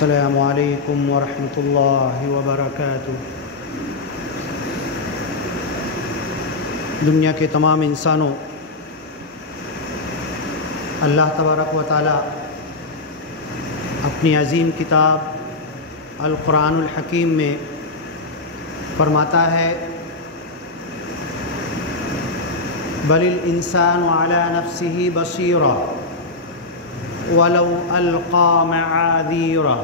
السلام علیکم ورحمۃ اللہ وبرکاتہ۔ دنیا کے تمام انسانوں، اللہ تبارک و تعالی اپنی عظیم کتاب القرآن الحکیم میں فرماتا ہے بل الانسان علی نفسہ بصیرا ولو القى معاذیرا۔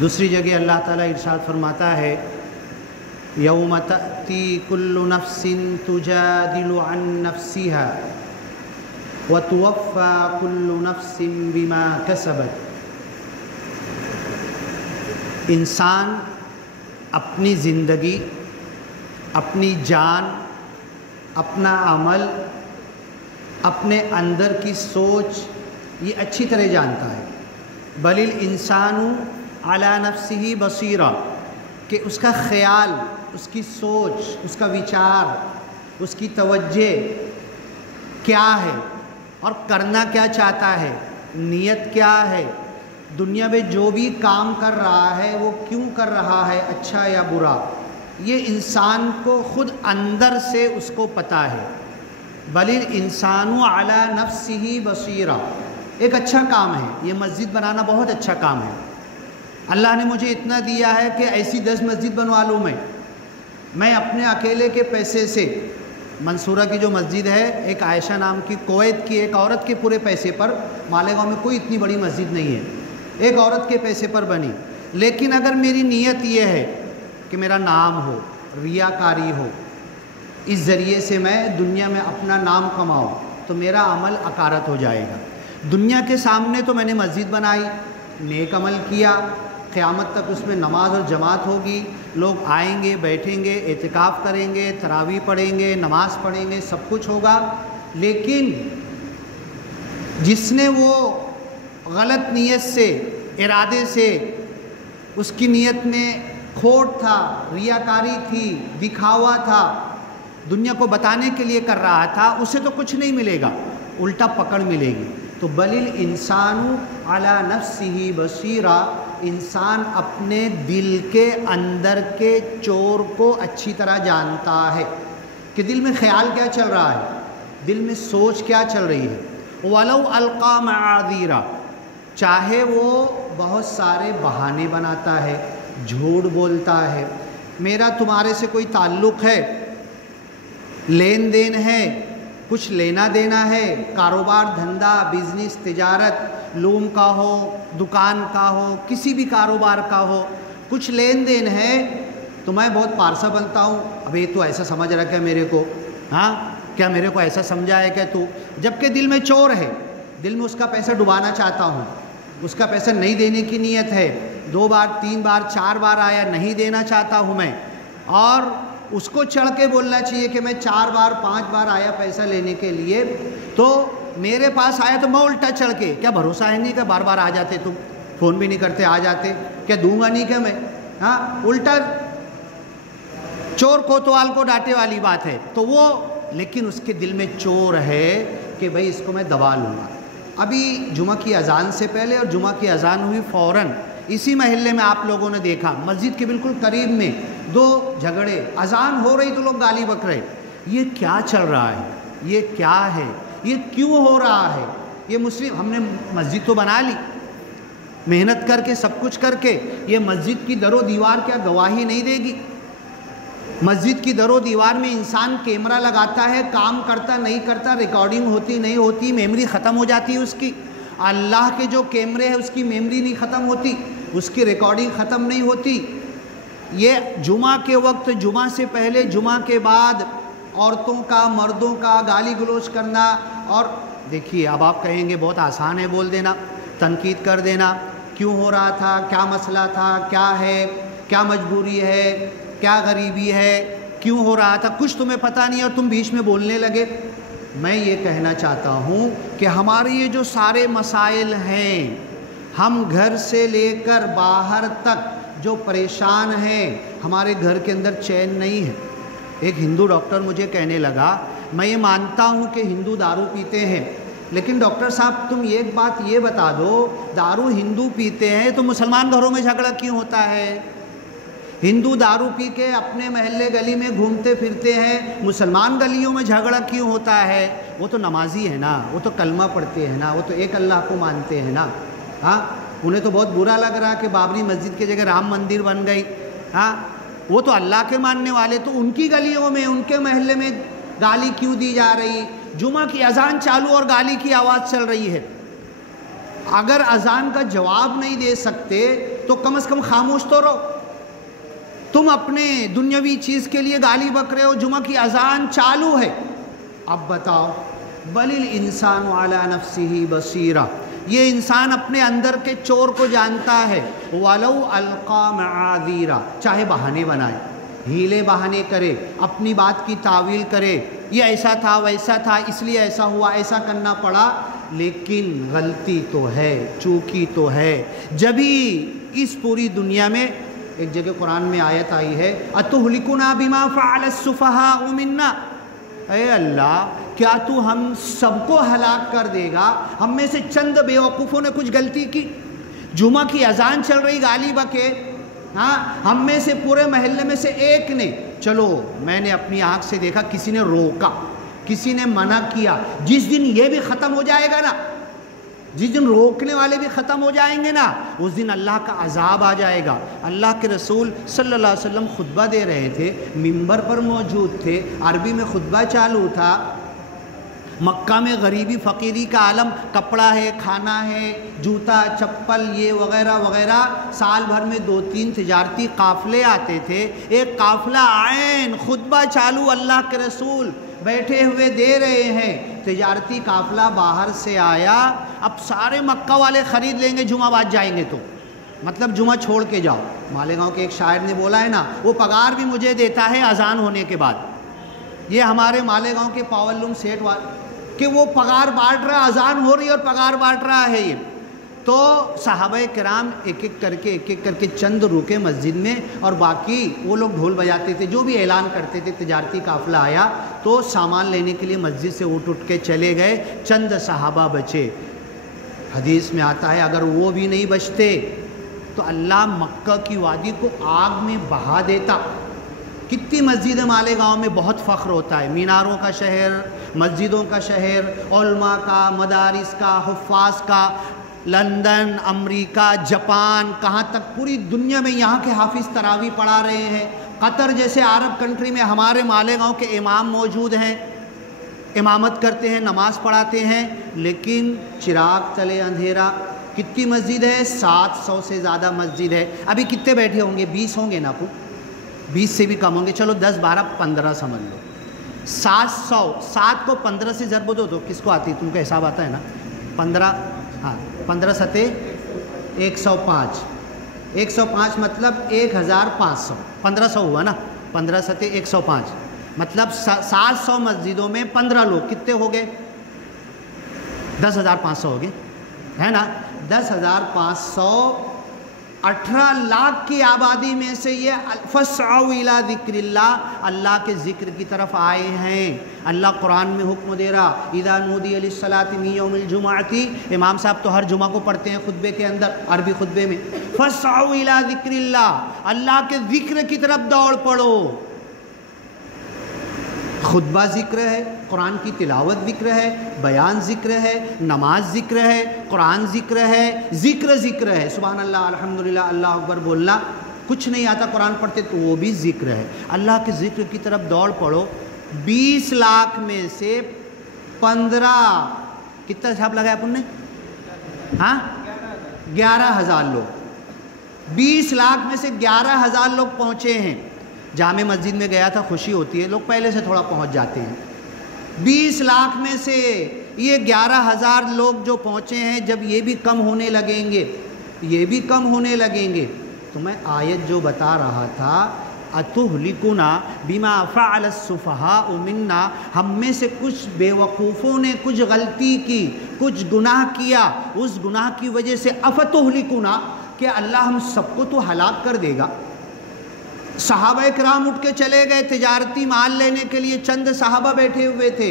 دوسری جگہ اللہ تعالیٰ ارشاد فرماتا ہے یوم تأتی کل نفس تجادل عن نفسها وتوفى كل نفس بما كسبت۔ انسان اپنی زندگی، اپنی جان، اپنا عمل، اپنے اندر کی سوچ یہ اچھی طرح جانتا ہے۔ بل الانسان علی نفسہ بصیرا، کہ اس کا خیال، اس کی سوچ، اس کا وچار، اس کی توجہ کیا ہے اور کرنا کیا چاہتا ہے، نیت کیا ہے، دنیا میں جو بھی کام کر رہا ہے وہ کیوں کر رہا ہے، اچھا یا برا، یہ انسان کو خود اندر سے اس کو پتہ ہے۔ بل الانسان علی نفسہ بصیرا، ایک اچھا کام ہے یہ مسجد بنانا، بہت اچھا کام ہے۔ اللہ نے مجھے اتنا دیا ہے کہ ایسی 10 مسجد بنوا لوں میں اپنے اکیلے کے پیسے سے۔ منصورہ کی جو مسجد ہے، ایک عائشہ نام کی کویت کی ایک عورت کے پورے پیسے پر، مالیگاؤں میں کوئی اتنی بڑی مسجد نہیں ہے، ایک عورت کے پیسے پر بنی۔ لیکن اگر میری نیت یہ ہے کہ میرا نام ہو، ریاکاری ہو، اس ذریعے سے میں دنیا میں اپنا نام کماؤں، تو میرا عمل اکارت ہو جائے گا۔ دنیا کے سامنے تو میں نے مسجد بنائی، نیک عمل کیا، قیامت تک اس میں نماز اور جماعت ہوگی، لوگ آئیں گے، بیٹھیں گے، اعتکاف کریں گے، تراویح پڑھیں گے، نماز پڑھیں گے، سب کچھ ہوگا۔ لیکن جس نے وہ غلط نیت سے، ارادے سے، اس کی نیت میں کھوٹ تھا، ریاکاری تھی، دکھاوا تھا، دنیا کو بتانے کے لیے کر رہا تھا، اسے تو کچھ نہیں ملے گا، الٹا پکڑ ملے گی۔ تو بل الانسان علی نفسہ بصیرا، انسان اپنے دل کے اندر کے چور کو اچھی طرح جانتا ہے کہ دل میں خیال کیا چل رہا ہے، دل میں سوچ کیا چل رہی ہے۔ ولو القى معاذیرا، چاہے وہ بہت سارے بہانے بناتا ہے، جھوٹ بولتا ہے، میرا تمہارے سے کوئی تعلق ہے، لین دین ہے، کچھ لینا دینا ہے، کاروبار، دھندا، بزنس، تجارت، لوم کا ہو، دکان کا ہو، کسی بھی کاروبار کا ہو، کچھ لین دین ہے، تو میں بہت پارسا بنتا ہوں، ابھی تو ایسا سمجھ رکھا ہے میرے کو، ہاں کیا میرے کو ایسا سمجھا ہے کہ تو، جبکہ دل میں چور ہے، دل میں اس کا پیسہ ڈبانا چاہتا ہوں، اس کا پیسہ نہیں دینے کی نیت ہے، 2 بار 3 بار 4 بار آیا، نہیں دینا چاہتا ہوں میں، اور اس کو چڑھ کے بولنا چاہیے کہ میں 4 بار 5 بار آیا پیسہ لینے کے لیے، تو میرے پاس آیا تو میں الٹا چڑھ کے، کیا بھروسہ ہے نہیں کہ بار بار آ جاتے، تم فون بھی نہیں کرتے، آ جاتے، کیا دوں گا نہیں کہ میں، ہاں الٹا چور کوتوال کو ڈانٹے والی بات ہے۔ تو وہ، لیکن اس کے دل میں چور ہے کہ بھئی اس کو میں دبا لوں گا۔ ابھی جمعہ کی اذان سے پہلے اور جمعہ کی اذان ہوئی فوراً اسی محلے میں آپ لوگوں نے دیکھا، مسجد کے بالکل قریب میں 2 جھگڑے، اذان ہو رہی تو لوگ گالی بک رہے۔ یہ کیا چل رہا ہے، یہ کیا ہے، یہ کیوں ہو رہا ہے؟ یہ مسلم، ہم نے مسجد تو بنا لی محنت کر کے، سب کچھ کر کے، یہ مسجد کی در و دیوار کیا گواہی نہیں دے گی؟ مسجد کی در و دیوار میں انسان کیمرہ لگاتا ہے، کام کرتا نہیں کرتا، ریکارڈنگ ہوتی نہیں ہوتی، میموری ختم ہو جاتی ہے اس کی۔ اللہ کے جو کیمرے ہیں اس کی میموری نہیں ختم ہوتی، اس کی ریکارڈنگ ختم نہیں ہوتی۔ یہ جمعہ کے وقت، جمعہ سے پہلے، جمعہ کے بعد عورتوں کا، مردوں کا گالی گلوچ کرنا، اور دیکھیے اب آپ کہیں گے بہت آسان ہے بول دینا، تنقید کر دینا، کیوں ہو رہا تھا، کیا مسئلہ تھا، کیا ہے، کیا مجبوری ہے، کیا غریبی ہے، کیوں ہو رہا تھا، کچھ تمہیں پتہ نہیں اور تم بیچ میں بولنے لگے۔ میں یہ کہنا چاہتا ہوں کہ ہمارے یہ جو سارے مسائل ہیں، ہم گھر سے لے کر باہر تک جو پریشان ہیں، ہمارے گھر کے اندر چین نہیں ہے۔ ایک ہندو ڈاکٹر مجھے کہنے لگا، میں یہ مانتا ہوں کہ ہندو دارو پیتے ہیں، لیکن ڈاکٹر صاحب تم ایک بات یہ بتا دو، دارو ہندو پیتے ہیں تو مسلمان گھروں میں جھگڑا کیوں ہوتا ہے؟ ہندو دارو پی کے اپنے محلے گلی میں گھومتے پھرتے ہیں، مسلمان گلیوں میں جھگڑا کیوں ہوتا ہے؟ وہ تو نمازی ہے نا، وہ تو کلمہ پڑھتے ہیں نا، وہ تو ایک اللہ کو مانتے ہیں نا۔ ہاں، انہیں تو بہت برا لگ رہا کہ بابری مسجد کی جگہ رام مندر بن گئی۔ ہاں، وہ تو اللہ کے ماننے والے، تو ان کی گلیوں میں، ان کے محلے میں گالی کیوں دی جا رہی؟ جمعہ کی اذان چالو اور گالی کی آواز چل رہی ہے۔ اگر اذان کا جواب نہیں دے سکتے تو کم از کم خاموش تو رہو۔ تم اپنے دنیاوی چیز کے لیے گالی بک رہے ہو، جمعہ کی اذان چالو ہے۔ اب بتاؤ، بل الانسان علی نفسہ بصیرہ، یہ انسان اپنے اندر کے چور کو جانتا ہے۔ ولو القی معاذیرا، چاہے بہانے بنائے، ہیلے بہانے کرے، اپنی بات کی تعویل کرے، یہ ایسا تھا ویسا تھا اس لیے ایسا ہوا، ایسا کرنا پڑا، لیکن غلطی تو ہے، چوکی تو ہے۔ جبھی اس پوری دنیا میں ایک جگہ قرآن میں آیت آئی ہے، اتہلکنا بما فعل السفہاء منا، اے اللہ کیا تو ہم سب کو ہلاک کر دے گا؟ ہم میں سے چند بیوقوفوں نے کچھ غلطی کی، جمعہ کی اذان چل رہی گالی بکے، ہاں ہم میں سے پورے محلے میں سے ایک نے، چلو میں نے اپنی آنکھ سے دیکھا کسی نے روکا، کسی نے منع کیا، جس دن یہ بھی ختم ہو جائے گا نا، جس دن روکنے والے بھی ختم ہو جائیں گے نا، اس دن اللہ کا عذاب آ جائے گا۔ اللہ کے رسول صلی اللہ علیہ وسلم خطبہ دے رہے تھے، منبر پر موجود تھے، عربی میں خطبہ چالو تھا، مکہ میں غریبی فقیری کا عالم، کپڑا ہے، کھانا ہے، جوتا چپل یہ وغیرہ وغیرہ، سال بھر میں 2-3 تجارتی قافلے آتے تھے، ایک قافلہ عین خطبہ چالو، اللہ کے رسول بیٹھے ہوئے دے رہے ہیں، تجارتی قافلہ باہر سے آیا، اب سارے مکہ والے خرید لیں گے جمعہ بعد جائیں گے تو، مطلب جمعہ چھوڑ کے جاؤ۔ مالیگاؤں کے ایک شاعر نے بولا ہے نا، وہ پگار بھی مجھے دیتا ہے اذان ہونے کے بعد۔ یہ ہمارے مالیگاؤں کے پاورلوم سیٹ والے کہ وہ پگار بانٹ رہا، اذان ہو رہی ہے اور پگار بانٹ رہا ہے یہ۔ تو صحابہ کرام ایک ایک کر کے چند رکے مسجد میں، اور باقی وہ لوگ ڈھول بجاتے تھے، جو بھی اعلان کرتے تھے، تجارتی قافلہ آیا تو سامان لینے کے لیے مسجد سے اٹھ کے چلے گئے، چند صحابہ بچے۔ حدیث میں آتا ہے اگر وہ بھی نہیں بچتے تو اللہ مکہ کی وادی کو آگ میں بہا دیتا۔ کتنی مسجدیں مالیگاؤں میں بہت فخر ہوتا ہے، میناروں کا شہر، مسجدوں کا شہر، علماء کا، مدارس کا، حفاظ کا، لندن، امریکہ، جاپان، کہاں تک پوری دنیا میں یہاں کے حافظ تراویح پڑھا رہے ہیں۔ قطر جیسے عرب کنٹری میں ہمارے مالیگاؤں کے امام موجود ہیں، امامت کرتے ہیں، نماز پڑھاتے ہیں، لیکن چراغ تلے اندھیرا۔ کتنی مسجد ہے؟ 700 سے زیادہ مسجد ہے۔ ابھی کتنے بیٹھے ہوں گے؟ 20 ہوں گے نا، 20 سے بھی کم ہوں گے، چلو 10 12 15 سمجھ لو۔ 700، 7 کو 15 سے ضرب دو تو کس کو آتی؟ تم کا حساب آتا ہے نا؟ 15، ہاں 15 ستے 105، 105 مطلب 1500، 1500 ہوا نا، 15 ستے 105 مطلب 700 مسجدوں میں 15 لوگ کتنے ہو گئے؟ 10,500 ہو گئے، ہے نا؟ 10,500 18 لاکھ کی آبادی میں سے یہ فَاسْعَوْا إِلَىٰ ذِكْرِ اللَّهِ، اللہ کے ذکر کی طرف آئے ہیں۔ اللہ قرآن میں حکم دے رہا، اِذَا نُودِيَ لِلصَّلَاةِ مِن يَوْمِ الْجُمُعَةِ، امام صاحب تو ہر جمعہ کو پڑھتے ہیں خطبے کے اندر، عربی خطبے میں، فَاسْعَوْا إِلَىٰ ذِكْرِ اللَّهِ، اللہ کے ذکر کی طرف دوڑ پڑو۔ خطبہ ذکر ہے، قرآن کی تلاوت ذکر ہے، بیان ذکر ہے، نماز ذکر ہے، قرآن ذکر ہے، ذکر ہے، سبحان اللہ، الحمدللہ، اللہ اکبر بولنا، کچھ نہیں آتا قرآن پڑھتے تو وہ بھی ذکر ہے۔ اللہ کے ذکر کی طرف دوڑ پڑو۔ 20 لاکھ میں سے 15، کتنا حساب لگایا اپن نے؟ ہاں 11,000 لوگ، 20 لاکھ میں سے 11,000 لوگ پہنچے ہیں۔ جامع مسجد میں گیا تھا، خوشی ہوتی ہے، لوگ پہلے سے تھوڑا پہنچ جاتے ہیں۔ 20 لاکھ میں سے یہ 11,000 لوگ جو پہنچے ہیں، جب یہ بھی کم ہونے لگیں گے، یہ بھی کم ہونے لگیں گے، تو میں آیت جو بتا رہا تھا، اتہلکنا بما فعل السفہاء منا، ہم میں سے کچھ بے وقوفوں نے کچھ غلطی کی، کچھ گناہ کیا، اس گناہ کی وجہ سے افتہلکنا، کہ اللہ ہم سب کو تو ہلاک کر دے گا۔ صحابہ کرام اٹھ کے چلے گئے تجارتی مال لینے کے لیے، چند صحابہ بیٹھے ہوئے تھے،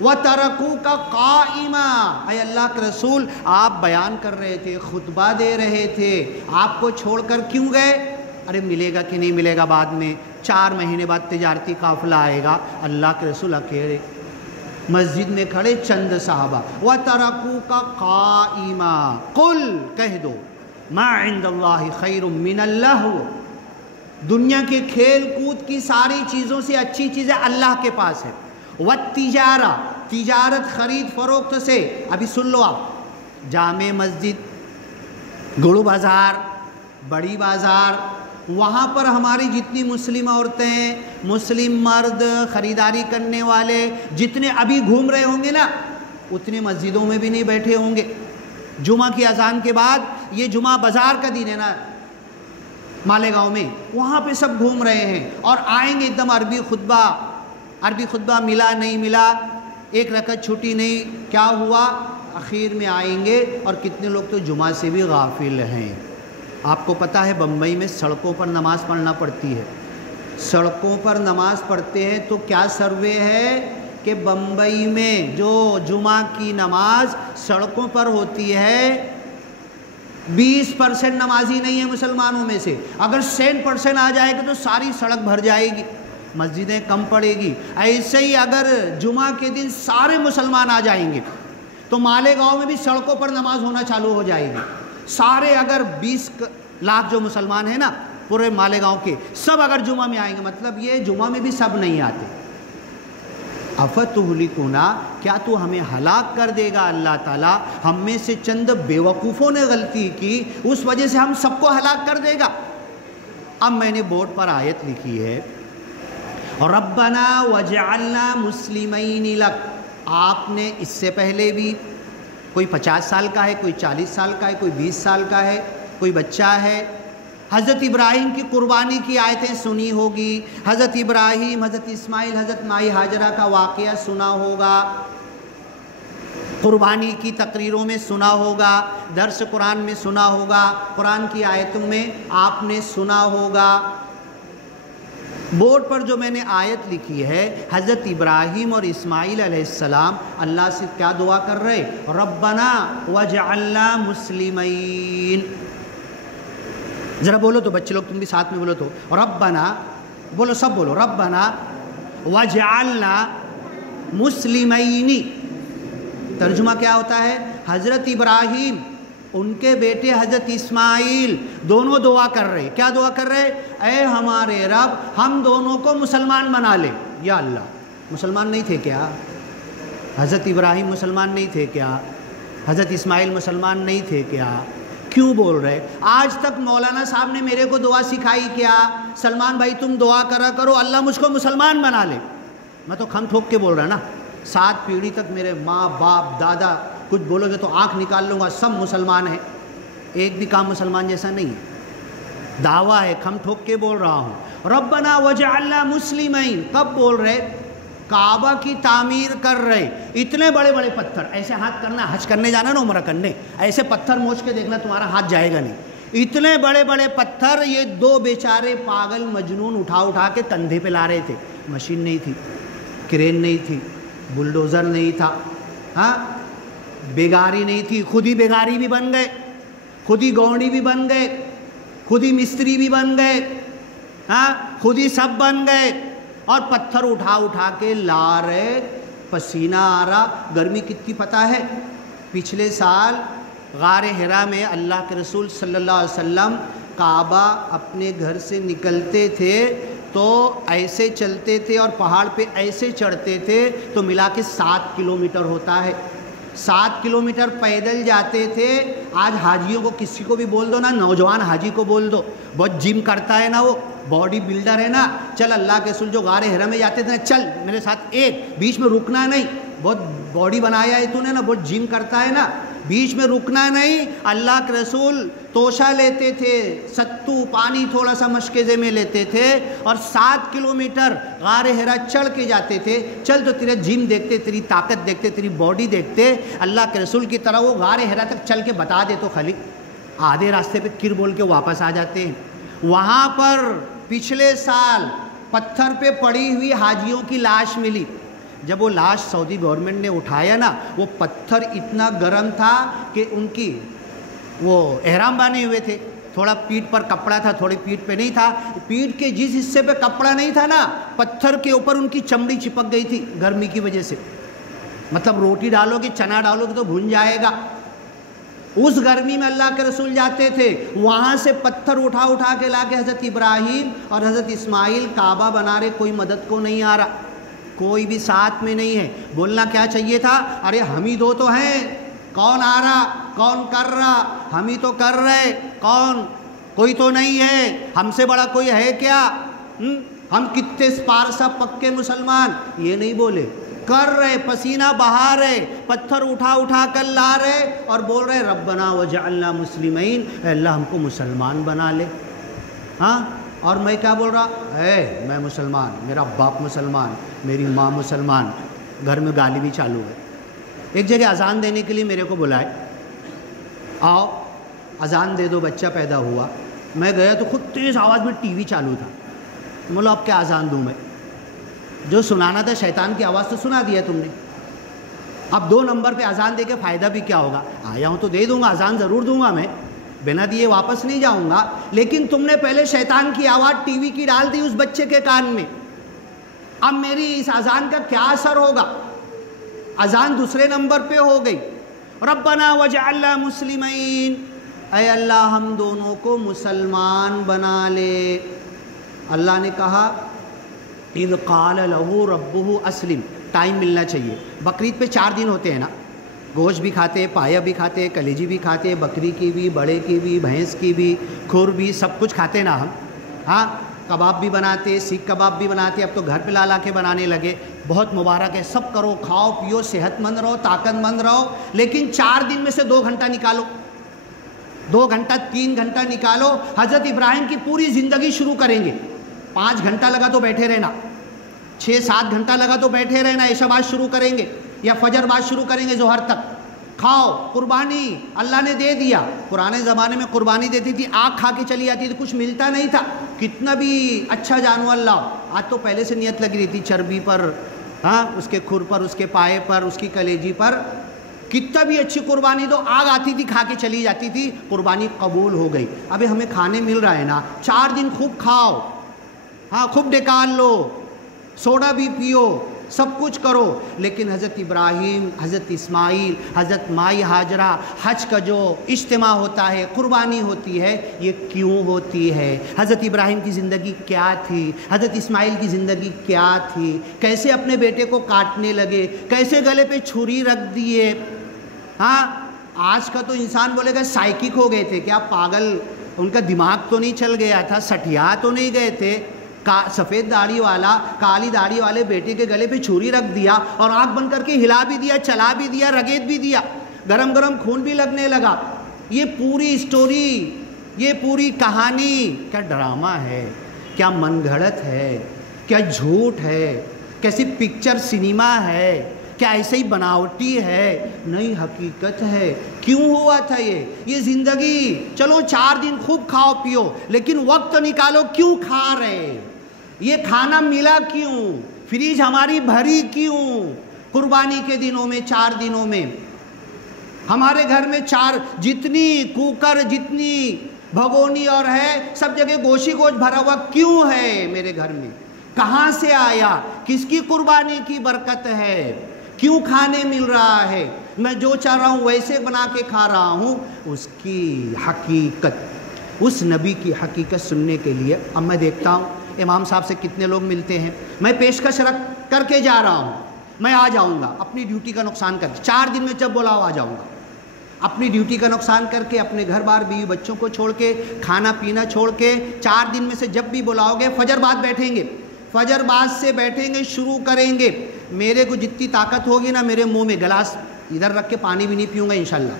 وَتَرَكُوكَ قَائِمًا، اے اللہ کے رسول آپ بیان کر رہے تھے، خطبہ دے رہے تھے، آپ کو چھوڑ کر کیوں گئے؟ ارے ملے گا کہ نہیں ملے گا بعد میں، 4 مہینے بعد تجارتی قافلہ آئے گا۔ اللہ کے رسول اکیلے مسجد میں کھڑے چند صحابہ، وَتَرَكُوكَ قَائِمًا، قُلْ کہہ دو مَا عِنْدَ اللَّهِ خَيْرٌ مِّنَ اللَّهُ، دنیا کے کھیل کود کی ساری چیزوں سے اچھی چیزیں اللہ کے پاس ہے۔ وَالتِّجَارَةُ، تجارت خرید فروخت سے، ابھی سن لو آپ، جامع مسجد، گڑ بازار، بڑی بازار، وہاں پر ہماری جتنی مسلم عورتیں، مسلم مرد، خریداری کرنے والے جتنے ابھی گھوم رہے ہوں گے نا، اتنے مسجدوں میں بھی نہیں بیٹھے ہوں گے۔ جمعہ کی اذان کے بعد، یہ جمعہ بازار کا دن ہے نا مالیگاؤں میں، وہاں پہ سب گھوم رہے ہیں اور آئیں گے ایک دم عربی خطبہ ملا نہیں ملا، ایک رکعت چھٹی نہیں، کیا ہوا، اخیر میں آئیں گے، اور کتنے لوگ تو جمعہ سے بھی غافل ہیں۔ آپ کو پتہ ہے بمبئی میں سڑکوں پر نماز پڑھنا پڑتی ہے، سڑکوں پر نماز پڑھتے ہیں تو کیا سروے ہے کہ بمبئی میں جو جمعہ کی نماز سڑکوں پر ہوتی ہے 20% نمازی نہیں ہے مسلمانوں میں سے، اگر 100% آ جائے گا تو ساری سڑک بھر جائے گی، مسجدیں کم پڑے گی۔ ایسے ہی اگر جمعہ کے دن سارے مسلمان آ جائیں گے تو مالیگاؤں میں بھی سڑکوں پر نماز ہونا چالو ہو جائے گی۔ سارے اگر 20 لاکھ جو مسلمان ہیں نا پورے مالیگاؤں کے، سب اگر جمعہ میں آئیں گے، مطلب یہ جمعہ میں بھی سب نہیں آتے۔ افتہلکنا، کیا تو ہمیں ہلاک کر دے گا اللہ تعالیٰ؟ ہم میں سے چند بیوقوفوں نے غلطی کی، اس وجہ سے ہم سب کو ہلاک کر دے گا۔ اب میں نے بورڈ پر آیت لکھی ہے، ربنا وجعلنا مسلمین لک۔ آپ نے اس سے پہلے بھی، کوئی 50 سال کا ہے، کوئی 40 سال کا ہے، کوئی 20 سال کا ہے، کوئی بچہ ہے، حضرت ابراہیم کی قربانی کی آیتیں سنی ہوگی، حضرت ابراہیم، حضرت اسماعیل، حضرت مائی ہاجرہ کا واقعہ سنا ہوگا، قربانی کی تقریروں میں سنا ہوگا، درس قرآن میں سنا ہوگا، قرآن کی آیتوں میں آپ نے سنا ہوگا۔ بورڈ پر جو میں نے آیت لکھی ہے، حضرت ابراہیم اور اسماعیل علیہ السلام اللہ سے کیا دعا کر رہے؟ ربنا وجعلنا مسلمین۔ ذرا بولو تو بچے لوگ، تم بھی ساتھ میں بولو تو، ربنا، بولو سب بولو، ربنا وجعلنا مسلمین۔ ترجمہ کیا ہوتا ہے؟ حضرت ابراہیم، ان کے بیٹے حضرت اسماعیل دونوں دعا کر رہے، کیا دعا کر رہے؟ اے ہمارے رب، ہم دونوں کو مسلمان بنا لے۔ یا اللہ، مسلمان نہیں تھے کیا؟ حضرت ابراہیم مسلمان نہیں تھے کیا؟ حضرت اسماعیل مسلمان نہیں تھے کیا؟ کیوں بول رہے؟ آج تک مولانا صاحب نے میرے کو دعا سکھائی کیا؟ سلمان بھائی تم دعا کرا کرو اللہ مجھ کو مسلمان بنا لے۔ میں تو کھم ٹھوک کے بول رہا نا، 7 پیڑھی تک میرے ماں باپ دادا، کچھ بولو گے تو آنکھ نکال لوں گا، سب مسلمان ہیں، ایک بھی کام مسلمان جیسا نہیں ہے، دعویٰ ہے، کھم ٹھوک کے بول رہا ہوں۔ ربنا وجعلنا مسلمین، کب بول رہے؟ کعبہ کی تعمیر کر رہے، اتنے بڑے بڑے پتھر، ایسے ہاتھ کرنا، حج کرنے جانا نا عمرہ کرنے، ایسے پتھر موچ کے دیکھنا تمہارا ہاتھ جائے گا نہیں، اتنے بڑے بڑے پتھر یہ 2 بیچارے پاگل مجنون اٹھا کے کندھے پہ لا رہے تھے، مشین نہیں تھی، کرین نہیں تھی، بلڈوزر نہیں تھا، ہاں بیگاری نہیں تھی، خود ہی بیگاری بھی بن گئے، خود ہی گونڈی بھی بن گئے، خود ہی مستری بھی بن گئے، ہاں خود ہی سب بن گئے، اور پتھر اٹھا کے لا رہے، پسینہ آ رہا، گرمی کتنی پتہ ہے؟ پچھلے سال غار حرا میں اللہ کے رسول صلی اللہ علیہ وسلم کعبہ اپنے گھر سے نکلتے تھے تو ایسے چلتے تھے اور پہاڑ پہ ایسے چڑھتے تھے تو ملا کے 7 کلومیٹر ہوتا ہے، 7 کلومیٹر پیدل جاتے تھے۔ آج حاجیوں کو کسی کو بھی بول دو نا، نوجوان حاجی کو بول دو، بہت جم کرتا ہے نا، وہ باڈی بلڈر ہے نا، چل اللہ کے رسول جو غار حرا میں جاتے تھے، چل میرے ساتھ، ایک بیچ میں رکنا نہیں، بہت باڈی بنایا ہے تو نے نا، بہت جم کرتا ہے نا، بیچ میں رکنا نہیں۔ اللہ کے رسول توشہ لیتے تھے، ستو پانی تھوڑا سا مشکزے میں لیتے تھے اور 7 کلومیٹر غار حرا چڑھ کے جاتے تھے۔ چل تو تیرے جم دیکھتے، تیری طاقت دیکھتے، تیری باڈی دیکھتے، اللہ کے رسول کی طرح وہ غار حرا تک چل کے بتا دے تو خالی آدھے راستے پہ کر بول کے واپس آ جاتے ہیں۔ وہاں پر پچھلے سال پتھر پہ پڑی ہوئی حاجیوں کی لاش ملی، جب وہ لاش سعودی گورنمنٹ نے اٹھایا نا، وہ پتھر اتنا گرم تھا کہ ان کی وہ احرام باندھے ہوئے تھے، تھوڑا پیٹھ پر کپڑا تھا، تھوڑی پیٹھ پہ نہیں تھا، پیٹھ کے جس حصے پہ کپڑا نہیں تھا نا، پتھر کے اوپر ان کی چمڑی چپک گئی تھی گرمی کی وجہ سے. مطلب روٹی ڈالو گے، چنا ڈالو گے تو بھن جائے گا. اس گرمی میں اللہ کے رسول جاتے تھے، وہاں سے پتھر اٹھا کے لا کے حضرت ابراہیم اور حضرت اسماعیل کعبہ بنا رہے. کوئی مدد کو نہیں آ رہا، کوئی بھی ساتھ میں نہیں ہے. بولنا کیا چاہیے تھا؟ ارے ہم ہی دو تو ہیں، کون آ رہا، کون کر رہا، ہم ہی تو کر رہے، کون، کوئی تو نہیں ہے، ہم سے بڑا کوئی ہے کیا، ہم کتنے پارسا پکے مسلمان. یہ نہیں بولے، کر رہے، پسینہ بہا رہے، پتھر اٹھا کر لا رہے اور بول رہے ربنا وجعلنا مسلمین، اے اللہ ہم کو مسلمان بنا لے. ہاں، اور میں کیا بول رہا، میں مسلمان، میرا باپ مسلمان، میری ماں مسلمان. گھر میں گالی بھی چالو ہے. ایک جگہ اذان دینے کے لیے میرے کو بلائے، آؤ اذان دے دو، بچہ پیدا ہوا. میں گیا تو خود تیز آواز میں ٹی وی چالو تھا. بولا اب کیا اذان دوں میں، جو سنانا تھا شیطان کی آواز تو سنا دیا تم نے، اب 2 نمبر پہ اذان دے کے فائدہ بھی کیا ہوگا. آیا ہوں تو دے دوں گا، اذان ضرور دوں گا، میں بنا دیے واپس نہیں جاؤں گا. لیکن تم نے پہلے شیطان کی آواز ٹی وی کی ڈال دی اس بچے کے کان میں. اب میری اس اذان کا کیا اثر ہوگا؟ اذان دوسرے نمبر پہ ہو گئی. ربنا وجعلنا مسلمین، اے اللہ ہم دونوں کو مسلمان بنا لے. اللہ نے کہا اذ قال له ربه اسلم. ٹائم ملنا چاہیے. بقرعید پہ 4 دن ہوتے ہیں نا، گوشت بھی کھاتے، پایا بھی کھاتے، کلیجی بھی کھاتے، بکری کی بھی، بڑے کی بھی، بھینس کی بھی، کھر بھی، سب کچھ کھاتے نا ہم. ہاں، کباب بھی بناتے، سیخ کباب بھی بناتے. اب تو گھر پہ لا کے بنانے لگے. بہت مبارک ہے، سب کرو، کھاؤ پیو، صحت مند رہو، طاقت مند رہو. لیکن 4 دن میں سے 2 گھنٹہ نکالو، 2 گھنٹہ 3 گھنٹہ نکالو. حضرت ابراہیم کی پوری زندگی شروع کریں گے. 5 گھنٹہ لگا تو بیٹھے رہنا، 6-7 گھنٹہ لگا تو بیٹھے رہنا. عشاء بعد شروع کریں گے یا فجر بعد شروع کریں گے، ظہر تک کھاؤ. قربانی اللہ نے دے دیا. پرانے زمانے میں قربانی دیتی تھی، آگ کھا کے چلی جاتی تھی، کچھ ملتا نہیں تھا. کتنا بھی اچھا جانور لاؤ، آج تو پہلے سے نیت لگی رہتی، چربی پر، ہاں، اس کے کھر پر، اس کے پائے پر، اس کی کلیجی پر. کتنا بھی اچھی قربانی دو، آگ آتی تھی، کھا کے چلی جاتی تھی، قربانی قبول ہو گئی. ابھی ہمیں کھانے مل رہا ہے نا، 4 دن خوب کھاؤ، ہاں، خوب ڈکال لو، سوڈا بھی پیو، سب کچھ کرو. لیکن حضرت ابراہیم، حضرت اسماعیل، حضرت مائی ہاجرہ، حج کا جو اجتماع ہوتا ہے، قربانی ہوتی ہے، یہ کیوں ہوتی ہے؟ حضرت ابراہیم کی زندگی کیا تھی؟ حضرت اسماعیل کی زندگی کیا تھی؟ کیسے اپنے بیٹے کو کاٹنے لگے، کیسے گلے پہ چھری رکھ دیے. ہاں، آج کا تو انسان بولے گا سائیکک ہو گئے تھے کیا، پاگل، ان کا دماغ تو نہیں چل گیا تھا، سٹھیا تو نہیں گئے تھے. سفید داڑھی والا، کالی داڑھی والے بیٹے کے گلے پہ چھری رکھ دیا اور آنکھ بند کر کے ہلا بھی دیا، چلا بھی دیا، رگیت بھی دیا، گرم گرم خون بھی لگنے لگا. یہ پوری اسٹوری، یہ پوری کہانی کیا ڈرامہ ہے، کیا من گھڑت ہے، کیا جھوٹ ہے، کیسی پکچر سنیما ہے، کیا ایسے ہی بناوٹی ہے؟ نہیں، حقیقت ہے. کیوں ہوا تھا یہ زندگی؟ چلو 4 دن خوب کھاؤ پیو، لیکن وقت نکالو، کیوں کھا رہے؟ یہ کھانا ملا کیوں؟ فریج ہماری بھری کیوں؟ قربانی کے دنوں میں، 4 دنوں میں ہمارے گھر میں 4، جتنی کوکر، جتنی بھگونی اور ہے، سب جگہ گوشت بھرا ہوا کیوں ہے میرے گھر میں؟ کہاں سے آیا؟ کس کی قربانی کی برکت ہے؟ کیوں کھانے مل رہا ہے؟ میں جو چاہ رہا ہوں ویسے بنا کے کھا رہا ہوں. اس کی حقیقت، اس نبی کی حقیقت سننے کے لیے اب میں دیکھتا ہوں امام صاحب سے کتنے لوگ ملتے ہیں. میں پیشکش کر کے جا رہا ہوں، میں آ جاؤں گا، اپنی ڈیوٹی کا نقصان کر کے 4 دن میں جب بلاؤ آ جاؤں گا. اپنی ڈیوٹی کا نقصان کر کے، اپنے گھر بار، بیوی بچوں کو چھوڑ کے، کھانا پینا چھوڑ کے، 4 دن میں سے جب بھی بلاؤ گے، فجر بعد بیٹھیں گے، فجر بعد سے بیٹھیں گے، شروع کریں گے. میرے کو جتنی طاقت ہوگی نا، میرے منہ میں گلاس ادھر رکھ کے پانی بھی نہیں پیوں گا انشاءاللہ،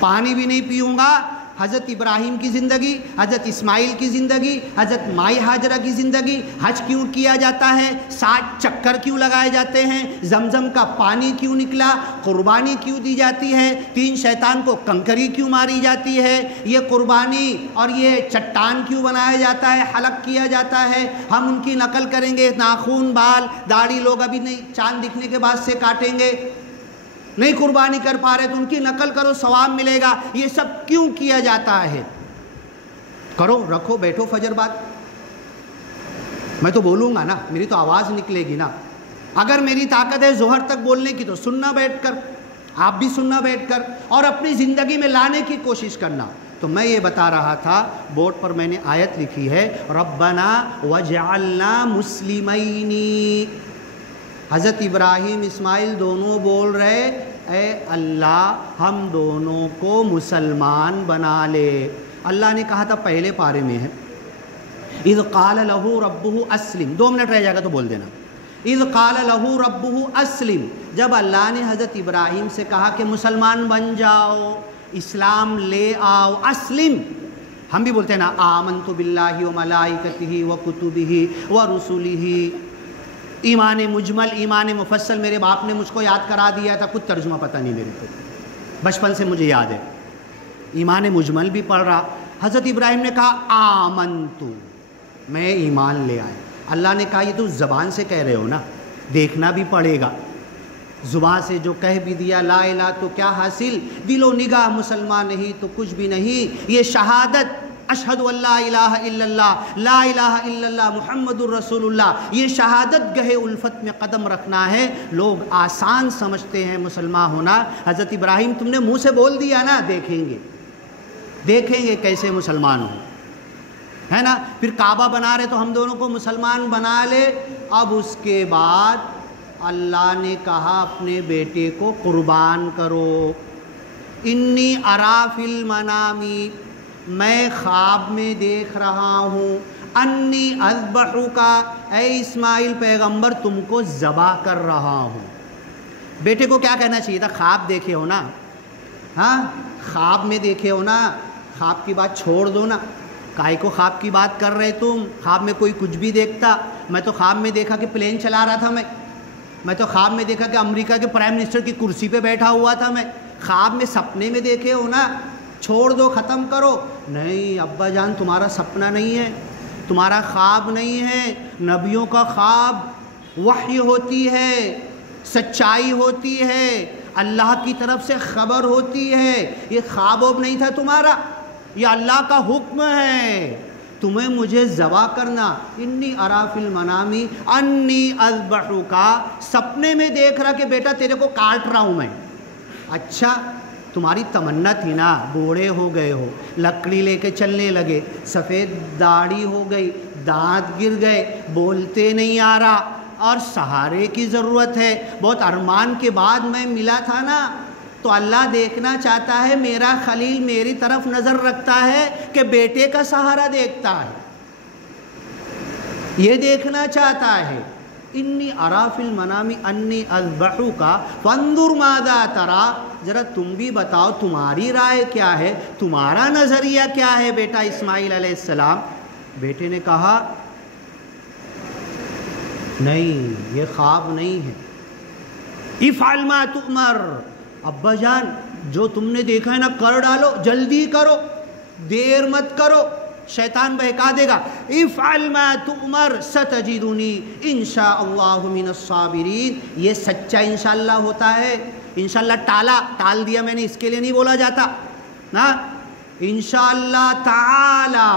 پانی بھی نہیں پیوں گا. حضرت ابراہیم کی زندگی، حضرت اسماعیل کی زندگی، حضرت مائی ہاجرہ کی زندگی، حج کیوں کیا جاتا ہے، 60 چکر کیوں لگائے جاتے ہیں، زمزم کا پانی کیوں نکلا، قربانی کیوں دی جاتی ہے، 3 شیطان کو کنکری کیوں ماری جاتی ہے، یہ قربانی اور یہ چٹان کیوں بنایا جاتا ہے، حلق کیا جاتا ہے، ہم ان کی نقل کریں گے، ناخن بال داڑھی لوگ ابھی نہیں چاند دکھنے کے بعد سے کاٹیں گے، نہیں قربانی کر پا رہے تو ان کی نقل کرو ثواب ملے گا، یہ سب کیوں کیا جاتا ہے؟ کرو، رکھو، بیٹھو فجر بعد، میں تو بولوں گا نا، میری تو آواز نکلے گی نا، اگر میری طاقت ہے ظہر تک بولنے کی تو سننا بیٹھ کر، آپ بھی سننا بیٹھ کر اور اپنی زندگی میں لانے کی کوشش کرنا۔ تو میں یہ بتا رہا تھا، بورڈ پر میں نے آیت لکھی ہے، ربنا وجعلنا مسلمین، حضرت ابراہیم اسماعیل دونوں بول رہے، اے اللہ ہم دونوں کو مسلمان بنا لے۔ اللہ نے کہا تھا پہلے پارے میں ہے، اذ قال لہ ربہ اسلم، 2 منٹ رہ جائے گا تو بول دینا، اذ قال لہ ربہ اسلم، جب اللہ نے حضرت ابراہیم سے کہا کہ مسلمان بن جاؤ، اسلام لے آؤ، اسلم، ہم بھی بولتے ہیں نا آمنت باللہ وملائکتہ وکتبہ ورسلہ، ایمان مجمل ایمان مفصل میرے باپ نے مجھ کو یاد کرا دیا تھا، کچھ ترجمہ پتہ نہیں میرے کو، بچپن سے مجھے یاد ہے، ایمان مجمل بھی پڑھ رہا۔ حضرت ابراہیم نے کہا آمنتو، میں ایمان لے آئے۔ اللہ نے کہا یہ تو زبان سے کہہ رہے ہو نا، دیکھنا بھی پڑے گا، زبان سے جو کہہ بھی دیا لا الہ تو کیا حاصل، دل و نگاہ مسلمان نہیں تو کچھ بھی نہیں، یہ شہادت اشہد ان لا الہ الا اللہ، لا الہ الا اللہ محمد الرسول اللہ، یہ شہادت گہے الفت میں قدم رکھنا ہے۔ لوگ آسان سمجھتے ہیں مسلمان ہونا، حضرت ابراہیم تم نے منہ سے بول دیا نا، دیکھیں گے کیسے مسلمان ہو، ہے نا، پھر کعبہ بنا رہے تو ہم دونوں کو مسلمان بنا لے۔ اب اس کے بعد اللہ نے کہا اپنے بیٹے کو قربان کرو، انی ارا فی المنامی، میں خواب میں دیکھ رہا ہوں، انی اذبحک، اے اسماعیل پیغمبر تم کو ذبح کر رہا ہوں۔ بیٹے کو کیا کہنا چاہیے تھا، خواب دیکھے ہو نا، ہاں خواب میں دیکھے ہو نا، خواب کی بات چھوڑ دو نا، کائے کو خواب کی بات کر رہے تم، خواب میں کوئی کچھ بھی دیکھتا، میں تو خواب میں دیکھا کہ پلین چلا رہا تھا، میں تو خواب میں دیکھا کہ امریکہ کے پرائم منسٹر کی کرسی پہ بیٹھا ہوا تھا، میں خواب میں سپنے میں دیکھے ہو نا، چھوڑ دو، ختم کرو۔ نہیں ابا جان تمہارا سپنا نہیں ہے، تمہارا خواب نہیں ہے، نبیوں کا خواب وحی ہوتی ہے، سچائی ہوتی ہے، اللہ کی طرف سے خبر ہوتی ہے، یہ خواب نہیں تھا تمہارا، یہ اللہ کا حکم ہے، تمہیں مجھے ذبح کرنا، انی ارا فی المنامی انی اذبحک، سپنے میں دیکھ رہا کہ بیٹا تیرے کو کاٹ رہا ہوں میں۔ اچھا تمہاری تمنا تھی نا، بوڑھے ہو گئے ہو، لکڑی لے کے چلنے لگے، سفید داڑھی ہو گئی، دانت گر گئے، بولتے نہیں آ رہا اور سہارے کی ضرورت ہے، بہت ارمان کے بعد میں ملا تھا نا، تو اللہ دیکھنا چاہتا ہے، میرا خلیل میری طرف نظر رکھتا ہے کہ بیٹے کا سہارا دیکھتا ہے، یہ دیکھنا چاہتا ہے۔ انی ارا فی المنام انی اذبحک فانظر ماذا تری، ذرا تم بھی بتاؤ تمہاری رائے کیا ہے، تمہارا نظریہ کیا ہے بیٹا اسماعیل علیہ السلام۔ بیٹے نے کہا نہیں یہ خواب نہیں ہے، افعل ما تؤمر، ابا جان جو تم نے دیکھا ہے نا کر ڈالو، جلدی کرو، دیر مت کرو، شیطان بہکا دے گا۔ افعل ما تؤمر ستجدنی انشاءاللہ من الصابرین، یہ سچا انشاءاللہ ہوتا ہے، انشاءاللہ ٹال دیا میں نے، اس کے لیے نہیں بولا جاتا نا، انشاءاللہ تعالی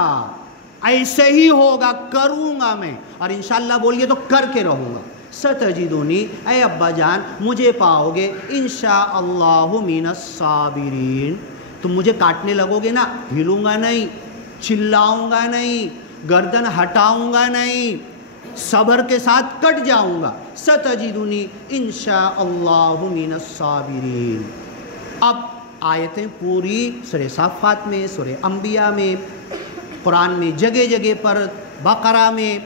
ایسے ہی ہوگا، کروں گا میں، اور انشاءاللہ بولیے تو کر کے رہوں گا۔ ستجدنی، اے ابا جان مجھے پاؤ گے، انشاءاللہ من الصابرین، تم مجھے کاٹنے لگو گے نا، ہلوں گا نہیں، چلاؤں گا نہیں، گردن ہٹاؤں گا نہیں، صبر کے ساتھ کٹ جاؤں گا۔ ستجدنی انشاءاللہ من الصابرین۔ اب آیتیں پوری سورہ صافات میں، سورہ انبیاء میں، قرآن میں جگہ جگہ پر، بقرہ میں،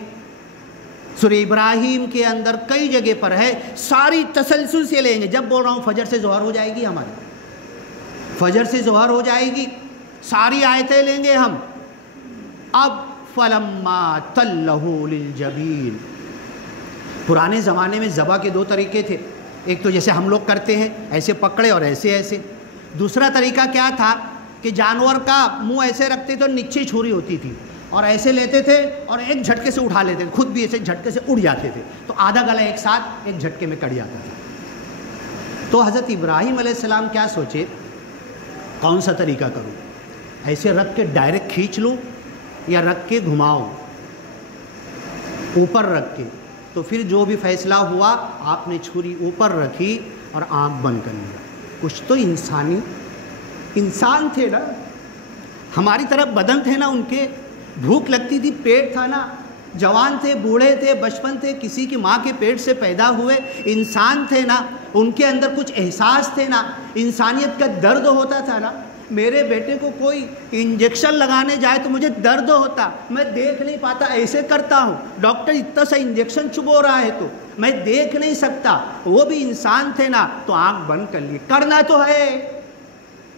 سورہ ابراہیم کے اندر کئی جگہ پر ہے، ساری تسلسل سے لیں گے۔ جب بول رہا ہوں فجر سے ظہر ہو جائے گی، ہماری فجر سے ظہر ہو جائے گی، ساری آیتیں لیں گے ہم. اب فلما تلہ للجبین. پرانے زمانے میں ذبح کے دو طریقے تھے. ایک تو جیسے ہم لوگ کرتے ہیں ایسے پکڑے اور ایسے ایسے. دوسرا طریقہ کیا تھا کہ جانور کا منہ ایسے رکھتے تھے اور نیچے چھری ہوتی تھی اور ایسے لیتے تھے اور ایک جھٹکے سے اٹھا لیتے تھے, خود بھی ایسے جھٹکے سے اڑ جاتے تھے, تو آدھا گلا ایک ساتھ ایک جھٹکے میں کٹ جاتا تھا. تو حضرت ابراہیم علیہ السلام کیا سوچے, کون سا طریقہ کروں, ایسے رکھ کے ڈائریکٹ کھینچ لوں یا رکھ کے گھماؤں اوپر رکھ کے. تو پھر جو بھی فیصلہ ہوا, آپ نے چھری اوپر رکھی اور آنکھ بند کر لیا. کچھ تو انسان تھے نا, ہماری طرف بدن تھے نا ان کے, بھوک لگتی تھی, پیٹ تھا نا, جوان تھے, بوڑھے تھے, بچپن تھے, کسی کی ماں کے پیٹ سے پیدا ہوئے, انسان تھے نا, ان کے اندر کچھ احساس تھے نا, انسانیت کا درد ہوتا تھا نا. میرے بیٹے کو کوئی انجیکشن لگانے جائے تو مجھے درد ہوتا, میں دیکھ نہیں پاتا, ایسے کرتا ہوں, ڈاکٹر اتنا سا انجیکشن چبو رہا ہے تو میں دیکھ نہیں سکتا. وہ بھی انسان تھے نا, تو آنکھ بند کر لی. کرنا تو ہے,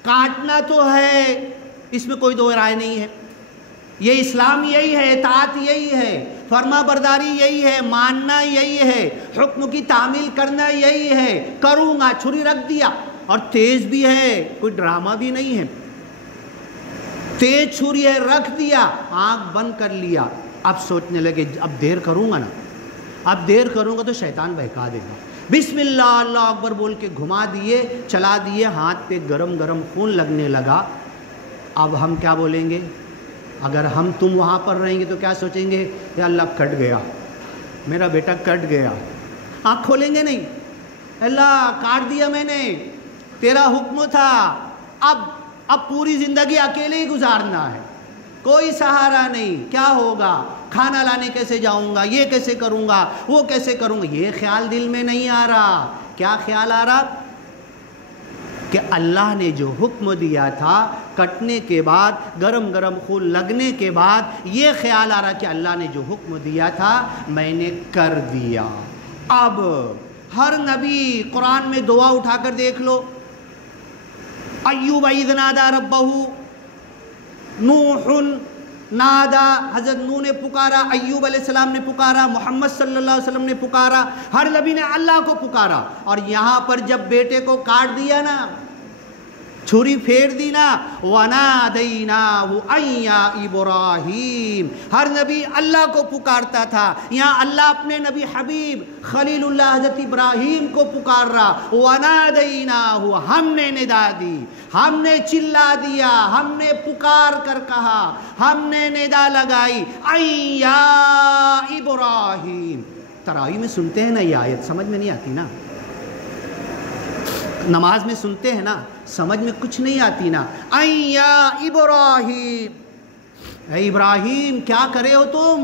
کاٹنا تو ہے, اس میں کوئی دو رائے نہیں ہے. یہ اسلام یہی ہے, اطاعت یہی ہے, فرما برداری یہی ہے, ماننا یہی ہے, حکم کی تعمیل کرنا یہی ہے. کروں گا, چھری رکھ دیا, اور تیز بھی ہے, کوئی ڈرامہ بھی نہیں ہے, تیز چھری ہے, رکھ دیا, آنکھ بند کر لیا. اب سوچنے لگے اب دیر کروں گا نا, اب دیر کروں گا تو شیطان بہکا دے گا. بسم اللہ اللہ اکبر بول کے گھما دیے, چلا دیے, ہاتھ پہ گرم گرم خون لگنے لگا. اب ہم کیا بولیں گے, اگر ہم تم وہاں پر رہیں گے تو کیا سوچیں گے, یا اللہ کٹ گیا, میرا بیٹا کٹ گیا. آنکھ کھولیں گے نہیں, اللہ کاٹ دیا میں نے, تیرا حکم تھا, اب پوری زندگی اکیلے ہی گزارنا ہے, کوئی سہارا نہیں, کیا ہوگا, کھانا لانے کیسے جاؤں گا, یہ کیسے کروں گا, وہ کیسے کروں گا. یہ خیال دل میں نہیں آ رہا. کیا خیال آ رہا کہ اللہ نے جو حکم دیا تھا, کٹنے کے بعد گرم گرم خون لگنے کے بعد یہ خیال آ رہا کہ اللہ نے جو حکم دیا تھا میں نے کر دیا. اب ہر نبی قرآن میں دعا اٹھا کر دیکھ لو, ایوب اذ نادا ربہ, نوح نادا, حضرت نوح نے پکارا, ایوب علیہ السلام نے پکارا, محمد صلی اللہ علیہ وسلم نے پکارا, ہر نبی نے اللہ کو پکارا. اور یہاں پر جب بیٹے کو کاٹ دیا نا, چھری پھیر دی نا, وَنَادَيْنَاهُ أَن يَا إِبْرَاهِيمُ, ہر نبی اللہ کو پکارتا تھا. یہاں اللہ اپنے نبی حبیب خلیل اللہ حضرت ابراہیم کو پکار رہا. وَنَادَيْنَاهُ, ہم نے ندا دی, ہم نے چلا دیا, ہم نے پکار کر کہا, ہم نے ندا لگائی, أَن يَا إِبْرَاهِيمُ. تراویح میں سنتے ہیں نا یہ آیت, سمجھ میں نہیں آتی نا, نماز میں سنتے ہیں نا, سمجھ میں کچھ نہیں آتی نا. أَن يَا إِبْرَاهِيمُ, اے ابراہیم کیا کرے ہو تم,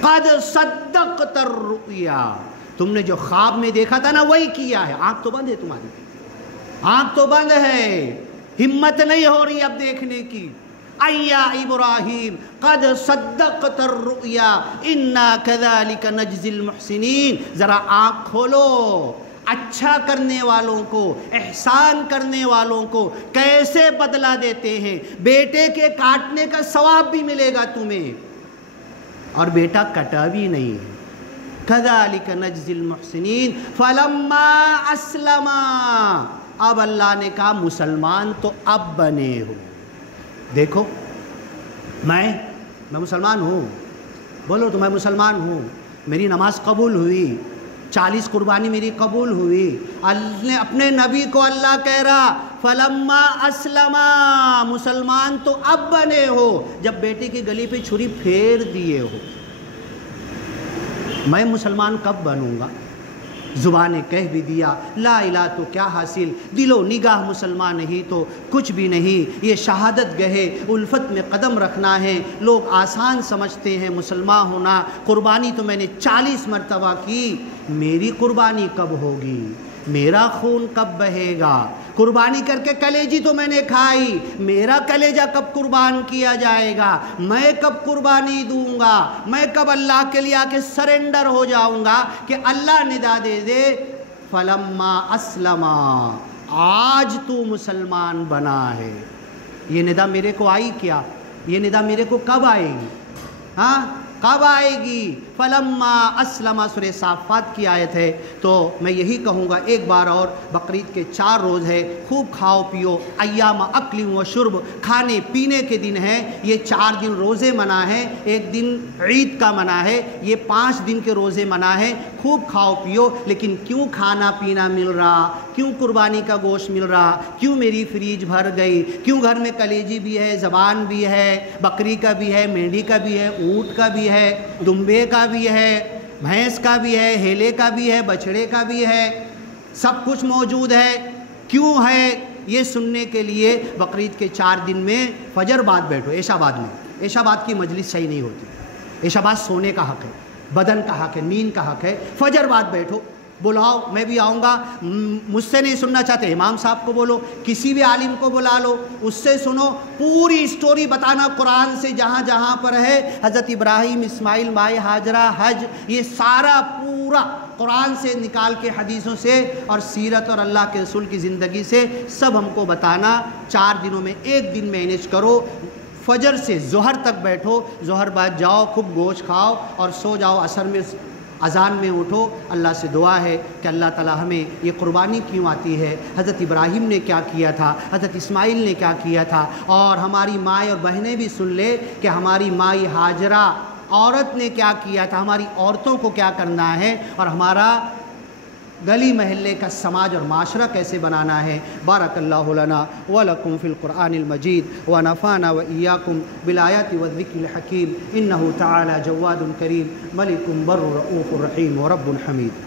قَدْ صَدَّقْتَ الرُّؤْيَا, تم نے جو خواب میں دیکھا تھا نا وہی کیا ہے. آنکھ تو بند ہے تمہاری, آنکھ تو بند ہے, ہمت نہیں ہو رہی اب دیکھنے کی. أَن يَا إِبْرَاهِيمُ قَدْ صَدَّقْتَ الرُّؤْيَا إِنَّا كَذَلِكَ نَجْزِي الْمُحْسِنِينَ. ذرا آنکھ کھولو, اچھا کرنے والوں کو, احسان کرنے والوں کو کیسے بدلہ دیتے ہیں. بیٹے کے کاٹنے کا ثواب بھی ملے گا تمہیں, اور بیٹا کٹا بھی نہیں ہے. كَذَلِكَ نَجْزِي الْمُحْسِنِينَ فَلَمَّا أَسْلَمَا, اب اللہ نے کہا مسلمان تو اب بنے ہو. دیکھو میں مسلمان ہوں, بولو تو میں مسلمان ہوں, میری نماز قبول ہوئی, 40 قربانی میری قبول ہوئی. اپنے نبی کو اللہ کہہ رہا فلما اسلما, مسلمان تو اب بنے ہو جب بیٹے کی گلی پہ چھری پھیر دیے ہو. میں مسلمان کب بنوں گا, زبان نے کہہ بھی دیا لا الہ تو کیا حاصل, دل و نگاہ مسلمان نہیں تو کچھ بھی نہیں. یہ شہادت گہے الفت میں قدم رکھنا ہے. لوگ آسان سمجھتے ہیں مسلمان ہونا, قربانی تو میں نے 40 مرتبہ کی, میری قربانی کب ہوگی, میرا خون کب بہے گا, قربانی کر کے کلیجی تو میں نے کھائی, میرا کلیجہ کب قربان کیا جائے گا, میں کب قربانی دوں گا, میں کب اللہ کے لیے آ کے سرنڈر ہو جاؤں گا کہ اللہ ندا دے دے فلما اسلما, آج تو مسلمان بنا ہے, یہ ندا میرے کو آئی کیا؟ یہ ندا میرے کو کب آئے گی؟ ہاں کب آئے گی؟ فلما اسلم سورہ صافات کی آیت ہے۔ تو میں یہی کہوں گا ایک بار اور، بقرعید کے 4 روز ہے، خوب کھاؤ پیو، ایام اکل و شرب، کھانے پینے کے دن ہیں، یہ 4 دن روزے منع ہیں، ایک دن عید کا منع ہے، یہ 5 دن کے روزے منع ہیں، خوب کھاؤ پیو۔ لیکن کیوں کھانا پینا مل رہا؟ کیوں قربانی کا گوشت مل رہا؟ کیوں میری فریج بھر گئی؟ کیوں گھر میں کلیجی بھی ہے، زبان بھی ہے، بکری کا بھی ہے، مینڈھی کا بھی ہے، اونٹ کا بھی ہے، دمبے کا بھی ہے، بھینس کا بھی ہے، ہیلے کا بھی ہے، بچڑے کا بھی ہے، سب کچھ موجود ہے۔ کیوں ہے؟ یہ سننے کے لیے بقرعید کے 4 دن میں فجر بعد بیٹھو، عشاء بعد میں۔ عشاء بعد کی مجلس صحیح نہیں ہوتی، عشاء بعد سونے کا حق ہے، بدن کا حق ہے، نیند کا حق ہے۔ فجر بعد بیٹھو، بلاؤ، میں بھی آؤں گا، مجھ سے نہیں سننا چاہتے امام صاحب کو بولو، کسی بھی عالم کو بلا لو، اس سے سنو، پوری اسٹوری بتانا قرآن سے جہاں جہاں پر ہے، حضرت ابراہیم، اسماعیل، مائے ہاجرہ، حج، یہ سارا پورا قرآن سے نکال کے، حدیثوں سے اور سیرت اور اللہ کے رسول کی زندگی سے سب ہم کو بتانا۔ 4 دنوں میں ایک دن مینیج کرو، فجر سے ظہر تک بیٹھو، ظہر بعد جاؤ، خوب گوشت کھاؤ اور سو جاؤ، عصر میں اذان میں اٹھو۔ اللہ سے دعا ہے کہ اللہ تعالی ہمیں یہ قربانی کیوں آتی ہے، حضرت ابراہیم نے کیا کیا تھا، حضرت اسماعیل نے کیا کیا تھا، اور ہماری مائیں اور بہنیں بھی سن لے کہ ہماری مائی ہاجرہ عورت نے کیا کیا تھا، ہماری عورتوں کو کیا کرنا ہے، اور ہمارا گلی محلے کا سماج اور معاشرہ کیسے بنانا ہے۔ بارک اللہ لنا ولکم فی القرآن المجید ونفعنا وإیاکم بالآیات والذکر الحکیم، انہ تعالی جواد کریم ملک بر رؤوف رحیم ورب حمید۔